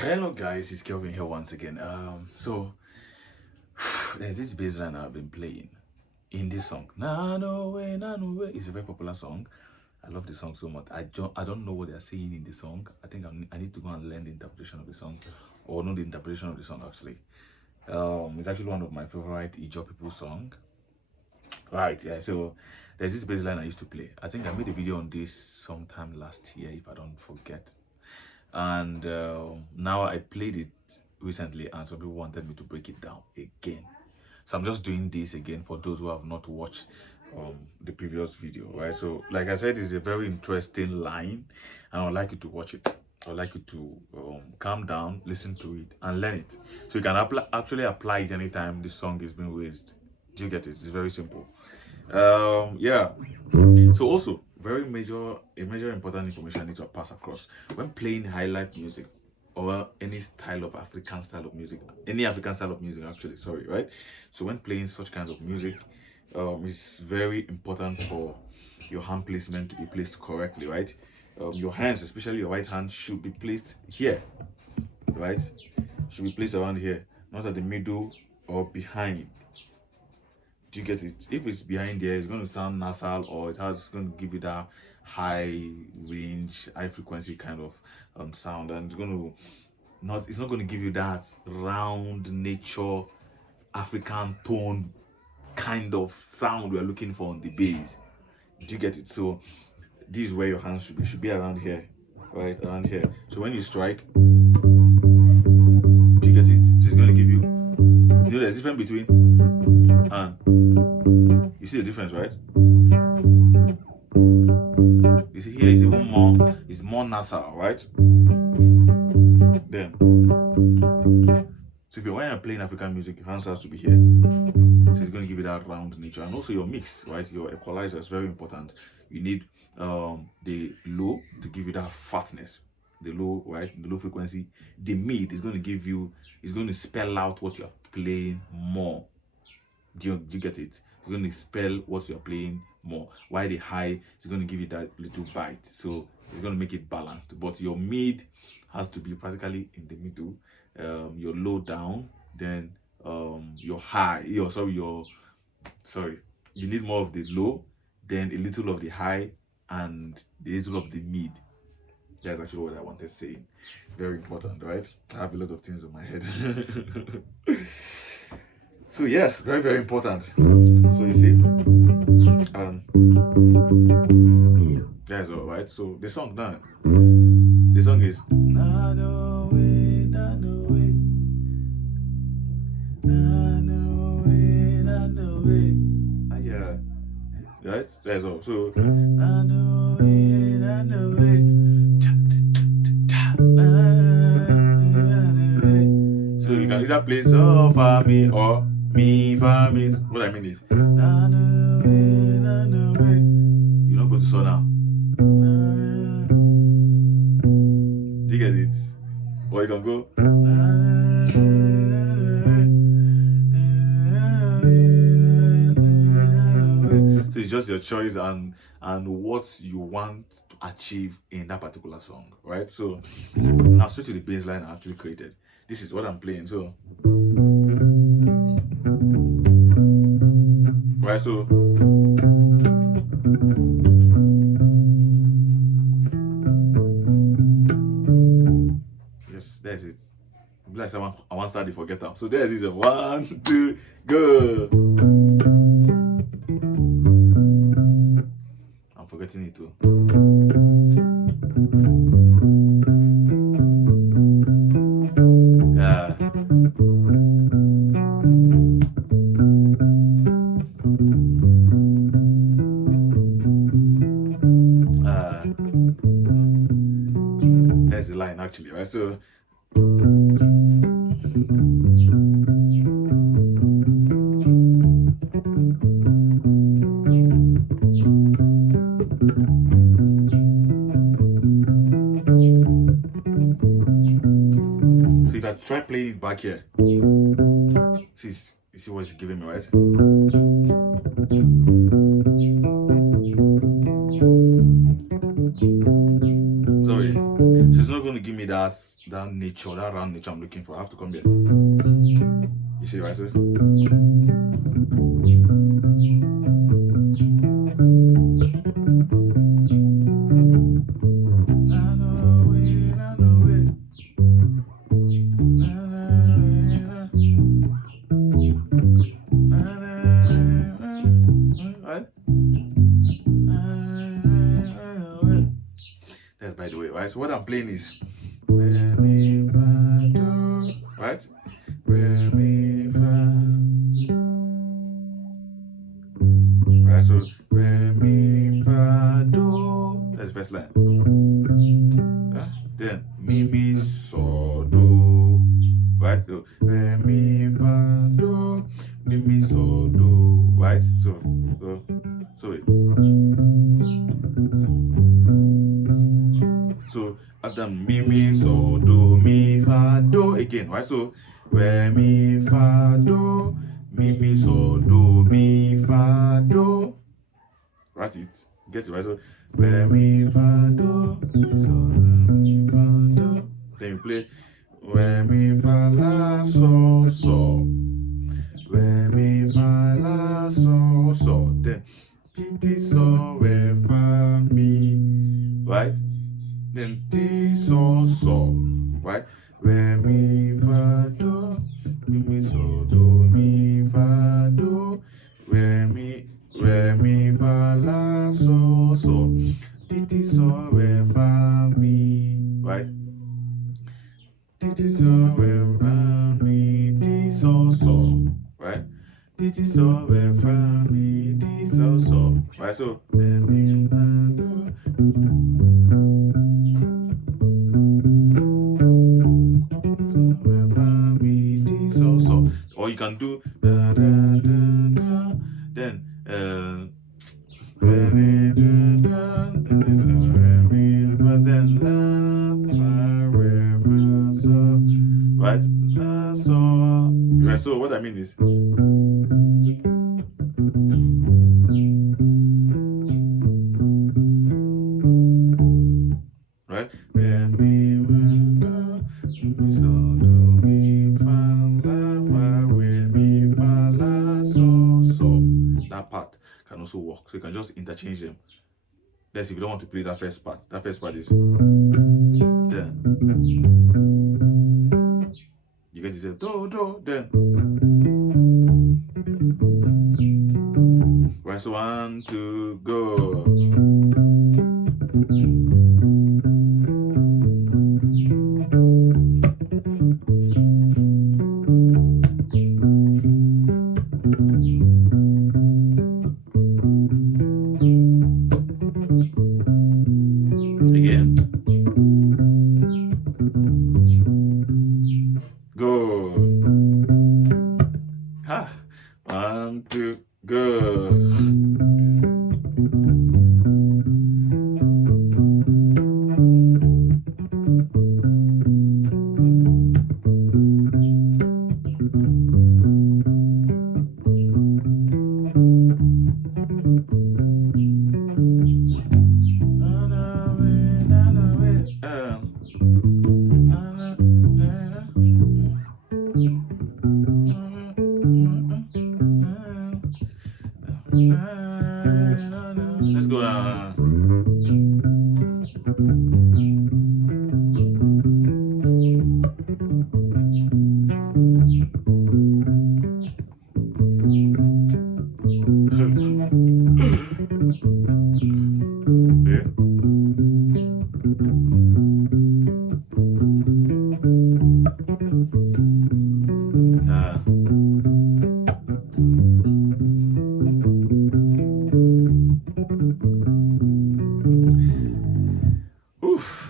Hello guys, it's Kelvin here once again. So there's this bass line I've been playing in this song. NANOWEI, NANOWEI is a very popular song. I love the song so much. I don't know what they're saying in the song. I think I need to go and learn the interpretation of the song, or know the interpretation of the song actually. It's actually one of my favorite Ijo people song. Right, yeah. So there's this bass line I used to play. I think I made a video on this sometime last year, if I don't forget. And now I played it recently, and some people wanted me to break it down again. So I'm just doing this again for those who have not watched the previous video, right? So like I said, it's a very interesting line, and I'd like you to watch it. I'd like you to calm down, listen to it, and learn it. So you can actually apply it anytime the song is being raised. Do you get it? It's very simple. Yeah. So also a major important information I need to pass across when playing high life music, or any style of African style of music, any African style of music actually, sorry, right? So when playing such kind of music, it's very important for your hand placement to be placed correctly, right? Your hands, especially your right hand, should be placed here, right? Should be placed around here, not at the middle or behind. Do you get it? If it's behind there, it's going to sound nasal, or it's going to give you that high range, high frequency kind of sound, and it's not going to give you that round nature African tone kind of sound we're looking for on the bass. Do you get it? So this is where your hands should be around here, right around here. So when you strike, do you get it? So it's going to give you there's a difference between and you see the difference, right? You see here is even more, it's more nasal, right? Then, so when you're playing African music, your hands has to be here. So it's going to give you that round nature, and also your mix, right? Your equalizer is very important. You need the low to give you that fatness. The low, right? The low frequency. The mid is going to spell out what you're playing more. Do you get it? It's going to spell what you're playing more. While the high is going to give you that little bite. So it's going to make it balanced. But your mid has to be practically in the middle. Your low down, then your high. You need more of the low, then a little of the high, and a little of the mid. That's actually what I wanted saying. Very important, right? I have a lot of things on my head. So yes, very, very important. So you see, that's all right. So the song now, the song is NANOWEI, NANOWEI, NANOWEI, NANOWEI. Ah, yeah, right. That's all. So NANOWEI, NANOWEI. So you can either play so for me or me for me. What I mean is, you don't go to so now. Do you get it? Or you can go. So it's just your choice and what you want to achieve in that particular song, right? So now switch to the bass line I actually created. This is what I'm playing. So right, so yes, there's it. Like I want to start the forget them. So there's it. 1, 2, go. I'm forgetting it too. Yeah. There's the line actually, right? So if I try playing it back here, you see what she's giving me, right? Sorry, so it's not going to give me that nature, I'm looking for. I have to come here. You see, right? So, that's by the way, right? So what I'm playing is right? Right, so re mi fa do. That's the first line. Then mi so do. Right? So re mi fa do mi so do. Right? So wait. So after mi so do mi fa do again, right? So re mi fa do mi so do mi fa do. Right, it get it right. So re mi fa do mi so mi fa do. Then you play re mi fa la so re mi fa la so. Then ti so re fa mi, right? Then ti so right? Re mi fa do mi so do mi fa do re mi fa la so ti so re fa mi, right? Ti so re fa mi ti so right? Ti so re fa mi ti so right? So re mi fa do. So, or you can do then right? Right. So what I mean is right? That part can also work. So you can just interchange them. Let's see, if you don't want to play that first part. That first part is then you get to say do then. Right, so 1, 2, go. Again. Go. Ha. 1, 2, go. Let's go now.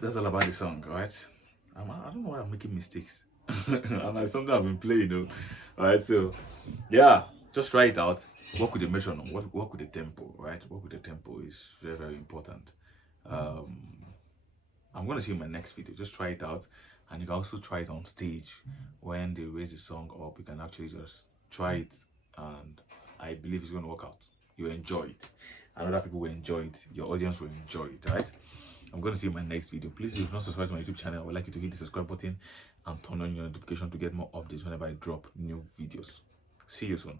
That's all about the song, right? I don't know why I'm making mistakes. And it's something I've been playing, though. Alright, so yeah, just try it out. Work with the metronome, work with the tempo, right? Work with the tempo is very, very important. I'm gonna see you in my next video. Just try it out, and you can also try it on stage when they raise the song up. You can actually just try it, and I believe it's gonna work out. You enjoy it, and other people will enjoy it. Your audience will enjoy it, right? I'm going to see you in my next video. Please, if you've not subscribed to my YouTube channel, I would like you to hit the subscribe button and turn on your notification to get more updates whenever I drop new videos. See you soon.